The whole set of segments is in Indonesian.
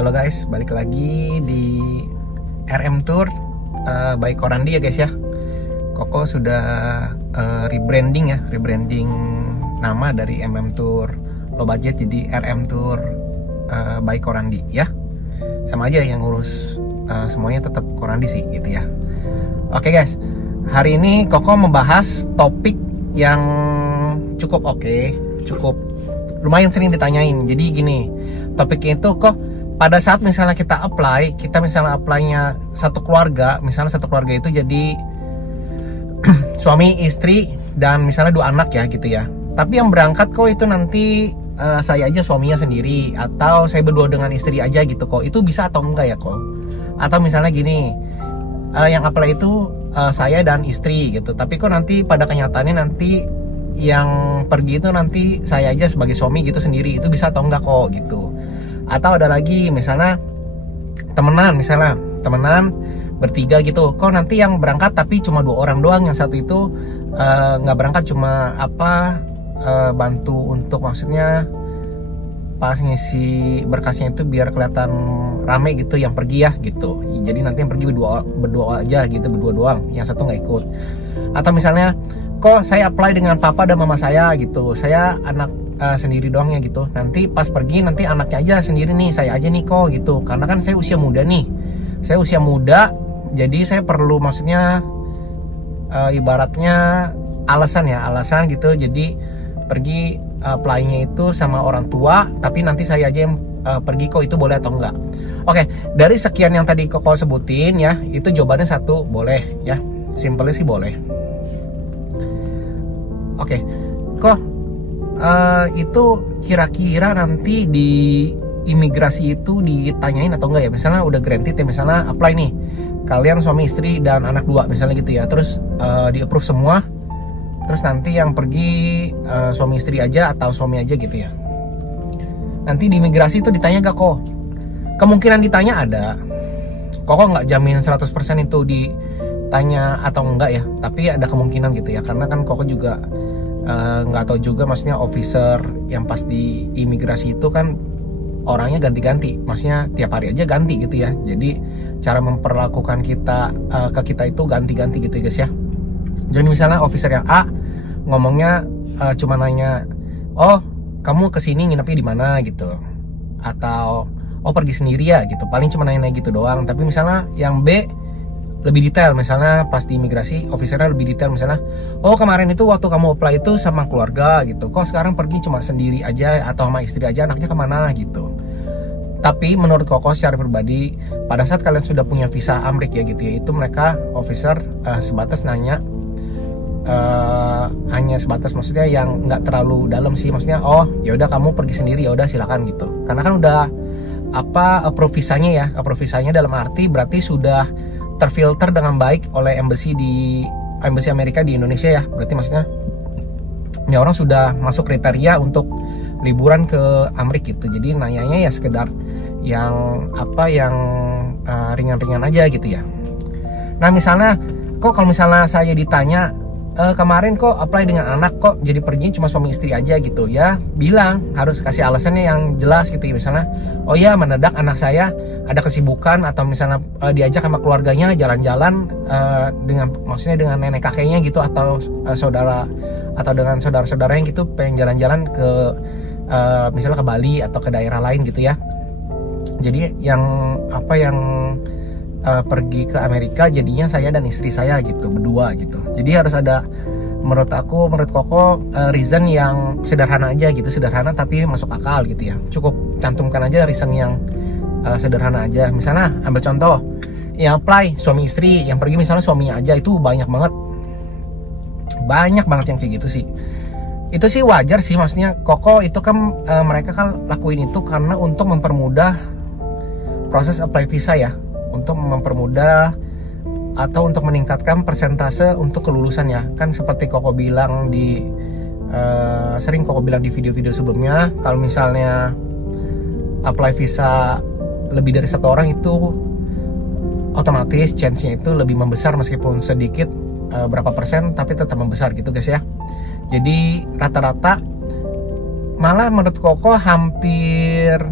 Halo guys, balik lagi di RM Tour by Korandi ya guys ya. Koko sudah rebranding nama dari Tour low budget jadi RM Tour by Korandi ya. Sama aja yang ngurus semuanya tetap Korandi sih gitu ya. Oke guys, hari ini Koko membahas topik yang cukup cukup lumayan sering ditanyain. Jadi gini, topiknya itu kok pada saat misalnya kita misalnya apply-nya satu keluarga, misalnya satu keluarga itu jadi suami, istri, dan misalnya 2 anak ya gitu ya. Tapi yang berangkat kok itu nanti saya aja suaminya sendiri, atau saya berdua dengan istri aja gitu kok. Itu bisa atau enggak ya kok? Atau misalnya gini, yang apply itu saya dan istri gitu. Tapi kok nanti pada kenyataannya nanti yang pergi itu nanti saya aja sebagai suami gitu sendiri. Itu bisa atau enggak kok gitu. Atau ada lagi misalnya temenan bertiga gitu, kok nanti yang berangkat tapi cuma 2 orang doang, yang satu itu nggak berangkat, cuma bantu untuk maksudnya pas ngisi berkasnya itu biar kelihatan rame gitu yang pergi ya gitu. Jadi nanti yang pergi berdua aja gitu, berdua doang, yang satu nggak ikut. Atau misalnya kok saya apply dengan papa dan mama saya gitu, saya anak sendiri doang ya gitu. Nanti pas pergi nanti anaknya aja sendiri nih, saya aja nih kok gitu. Karena kan saya usia muda nih. Saya usia muda, jadi saya perlu maksudnya ibaratnya alasan gitu. Jadi pergi apply-nya itu sama orang tua, tapi nanti saya aja yang pergi kok, itu boleh atau enggak? Oke, dari sekian yang tadi kok sebutin ya, itu jawabannya 1 boleh ya. Simpelnya sih boleh. Oke, kok itu kira-kira nanti di imigrasi itu ditanyain atau enggak ya? Misalnya udah granted ya, misalnya apply nih, kalian suami istri dan anak 2 misalnya gitu ya, terus di approve semua, terus nanti yang pergi suami istri aja atau suami aja gitu ya. Nanti di imigrasi itu ditanya gak kok? Kemungkinan ditanya ada, kok nggak jamin 100% itu ditanya atau enggak ya, tapi ada kemungkinan gitu ya, karena kan kok juga nggak tahu juga, maksudnya officer yang pas di imigrasi itu kan orangnya ganti-ganti, maksudnya tiap hari aja ganti gitu ya. Jadi cara memperlakukan kita ke kita itu ganti-ganti gitu ya guys ya. Jadi misalnya officer yang A ngomongnya cuma nanya, oh kamu kesini nginepnya di mana gitu, atau oh pergi sendiri ya gitu, paling cuma nanya gitu doang. Tapi misalnya yang B lebih detail, misalnya pas di imigrasi officernya lebih detail, misalnya oh kemarin itu waktu kamu apply itu sama keluarga gitu, kok sekarang pergi cuma sendiri aja atau sama istri aja, anaknya kemana gitu. Tapi menurut Koko secara pribadi, pada saat kalian sudah punya visa Amerika ya gitu ya, itu mereka officer sebatas nanya, hanya sebatas maksudnya yang nggak terlalu dalam sih, maksudnya oh ya udah kamu pergi sendiri ya udah silakan gitu, karena kan udah approve visanya dalam arti berarti sudah terfilter dengan baik oleh embassy Amerika di Indonesia ya. Berarti maksudnya ini orang sudah masuk kriteria untuk liburan ke Amerika gitu. Jadi nanyanya ya sekedar yang ringan-ringan aja gitu ya. Nah misalnya kok kalau misalnya saya ditanya kemarin kok apply dengan anak, kok jadi pergi cuma suami istri aja gitu ya, bilang harus kasih alasannya yang jelas gitu ya. Misalnya oh ya mendadak anak saya ada kesibukan, atau misalnya diajak sama keluarganya jalan-jalan dengan maksudnya dengan nenek kakeknya gitu, atau saudara atau dengan saudara-saudaranya gitu pengen jalan-jalan ke misalnya ke Bali atau ke daerah lain gitu ya. Jadi yang pergi ke Amerika jadinya saya dan istri saya gitu, berdua gitu. Jadi harus ada, menurut Koko reason yang sederhana aja gitu, sederhana tapi masuk akal gitu ya. Cukup cantumkan aja reason yang sederhana aja. Misalnya ambil contoh, yang apply suami istri, yang pergi misalnya suaminya aja, itu banyak banget yang kayak gitu sih. Itu sih wajar sih, maksudnya Koko itu kan mereka kan lakuin itu karena untuk mempermudah proses apply visa ya, untuk mempermudah atau untuk meningkatkan persentase untuk kelulusan ya. Kan seperti Koko bilang sering Koko bilang di video-video sebelumnya, kalau misalnya apply visa lebih dari 1 orang itu otomatis chance-nya itu lebih membesar, meskipun sedikit berapa persen tapi tetap membesar gitu guys ya. Jadi rata-rata malah menurut Koko hampir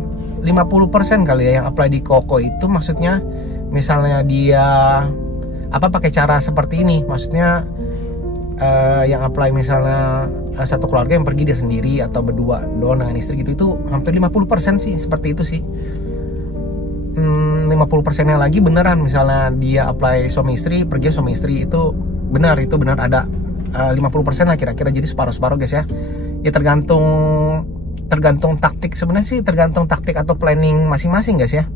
50% kali ya yang apply di Koko itu. Maksudnya misalnya dia pakai cara seperti ini, maksudnya yang apply misalnya satu keluarga yang pergi dia sendiri atau berdua doang dengan istri gitu, itu hampir 50% sih seperti itu sih. 50%-nya lagi beneran misalnya dia apply suami istri, pergi suami istri, itu benar ada 50% lah kira-kira, jadi separuh-separuh guys ya. Ya tergantung taktik sebenarnya sih, tergantung taktik atau planning masing-masing guys ya.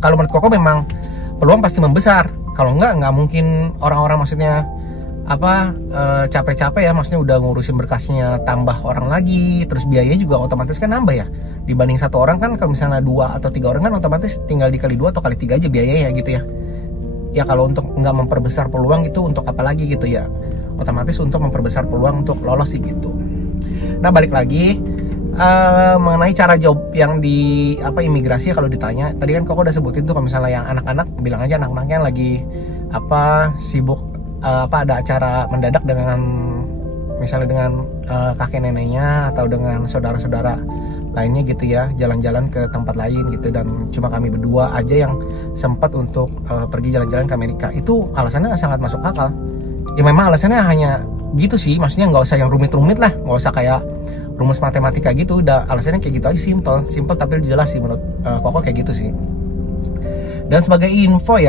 Kalau menurut Koko memang peluang pasti membesar. Kalau nggak mungkin orang-orang maksudnya capek-capek ya, maksudnya udah ngurusin berkasnya, tambah orang lagi, terus biayanya juga otomatis kan nambah ya. Dibanding satu orang kan, kalau misalnya 2 atau 3 orang kan otomatis tinggal dikali 2 atau kali 3 aja biayanya gitu ya. Ya kalau untuk nggak memperbesar peluang gitu, untuk apa lagi gitu ya, otomatis untuk memperbesar peluang untuk lolos sih gitu. Nah balik lagi mengenai cara jawab yang di imigrasi ya, kalau ditanya tadi kan Koko udah sebutin tuh, kalau misalnya yang anak-anak bilang aja anak-anaknya lagi sibuk ada acara mendadak dengan misalnya dengan kakek neneknya atau dengan saudara-saudara lainnya gitu ya, jalan-jalan ke tempat lain gitu, dan cuma kami berdua aja yang sempat untuk pergi jalan-jalan ke Amerika. Itu alasannya sangat masuk akal ya, memang alasannya hanya gitu sih, maksudnya nggak usah yang rumit-rumit lah, nggak usah kayak rumus matematika gitu, udah alasannya kayak gitu aja, simple tapi jelas sih menurut Koko kayak gitu sih. Dan sebagai info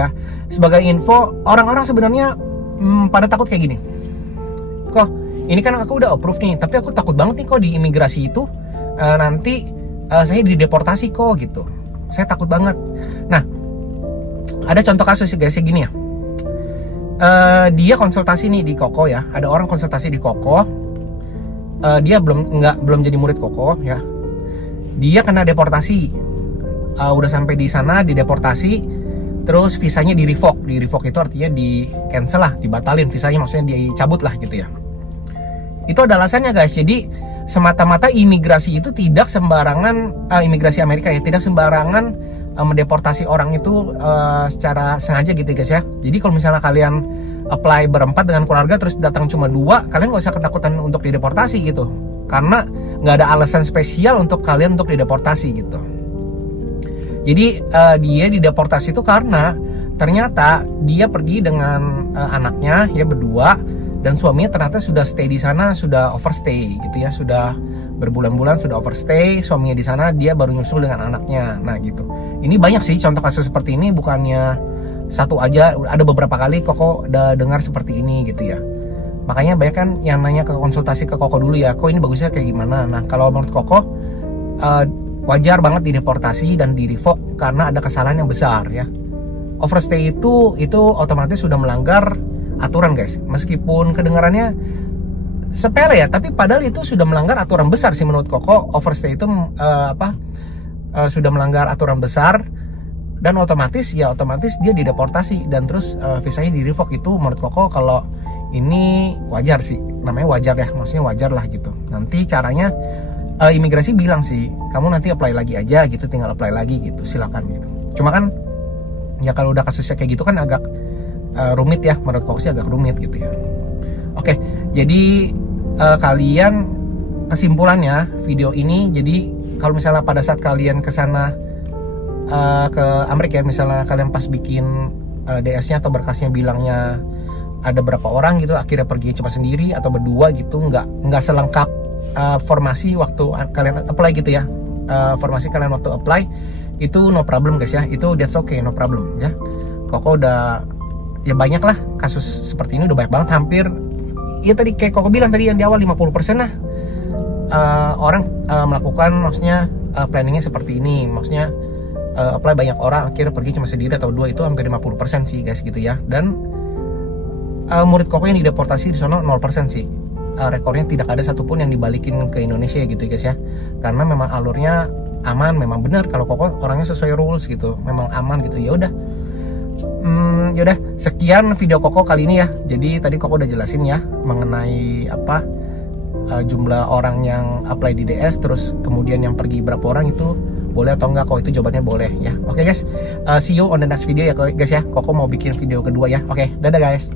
orang-orang sebenarnya pada takut kayak gini, kok ini kan aku udah approve nih, tapi aku takut banget nih kok di imigrasi itu nanti saya dideportasi kok gitu, saya takut banget. Nah ada contoh kasus guys ya, gini ya, dia konsultasi nih di Koko ya, ada orang konsultasi di Koko, dia belum jadi murid Koko ya, dia kena deportasi, udah sampai di sana dideportasi, terus visanya di revoke itu artinya di cancel lah, dibatalin visanya, maksudnya dicabut lah gitu ya. Itu ada alasannya guys. Jadi semata-mata imigrasi itu tidak sembarangan, imigrasi Amerika ya, tidak sembarangan mendeportasi orang itu secara sengaja gitu guys ya. Jadi kalau misalnya kalian apply berempat dengan keluarga terus datang cuma 2, kalian nggak usah ketakutan untuk dideportasi gitu, karena nggak ada alasan spesial untuk kalian untuk dideportasi gitu. Jadi dia dideportasi itu karena ternyata dia pergi dengan anaknya ya berdua, dan suaminya ternyata sudah stay di sana, sudah overstay gitu ya, sudah berbulan-bulan sudah overstay suaminya di sana, dia baru nyusul dengan anaknya. Nah gitu, ini banyak sih contoh kasus seperti ini, bukannya satu aja, ada beberapa kali Koko udah dengar seperti ini gitu ya. Makanya banyak kan yang nanya ke konsultasi ke Koko dulu ya, kok ini bagusnya kayak gimana. Nah kalau menurut Koko wajar banget dideportasi dan di revoke karena ada kesalahan yang besar ya. Overstay itu otomatis sudah melanggar aturan guys, meskipun kedengarannya sepele ya, tapi padahal itu sudah melanggar aturan besar sih menurut Koko. Overstay itu sudah melanggar aturan besar, dan otomatis dia dideportasi dan terus visanya di revoke. Itu menurut Koko kalau ini wajar sih, namanya wajar ya, maksudnya wajar lah gitu. Nanti caranya imigrasi bilang sih, kamu nanti apply lagi aja gitu, tinggal apply lagi gitu, silakan gitu. Cuma kan ya kalau udah kasusnya kayak gitu kan agak rumit ya, menurut Koko sih agak rumit gitu ya. Oke, jadi kalian kesimpulannya video ini, jadi kalau misalnya pada saat kalian kesana ke Amerika ya, misalnya kalian pas bikin DS-nya atau berkasnya bilangnya ada berapa orang gitu, akhirnya pergi cuma sendiri atau berdua gitu, nggak selengkap formasi waktu kalian apply gitu ya. Formasi kalian waktu apply itu no problem guys ya, itu that's okay, no problem ya. Koko udah ya banyak lah kasus seperti ini, udah banyak banget, hampir ya tadi kayak Koko bilang tadi yang di awal 50% lah orang melakukan maksudnya planningnya seperti ini, maksudnya apply banyak orang akhirnya pergi cuma sendiri atau 2, itu hampir 50% sih guys gitu ya. Dan murid Koko yang dideportasi di sana 0% sih, rekornya tidak ada satupun yang dibalikin ke Indonesia gitu guys ya, karena memang alurnya aman, memang benar kalau Koko orangnya sesuai rules gitu, memang aman gitu. Ya udah, sekian video Koko kali ini ya. Jadi tadi Koko udah jelasin ya mengenai jumlah orang yang apply di DS, terus kemudian yang pergi berapa orang, itu boleh atau enggak. Kok itu jawabannya boleh ya. Oke guys, see you on the next video ya guys ya. Koko mau bikin video kedua ya. Oke, dadah guys.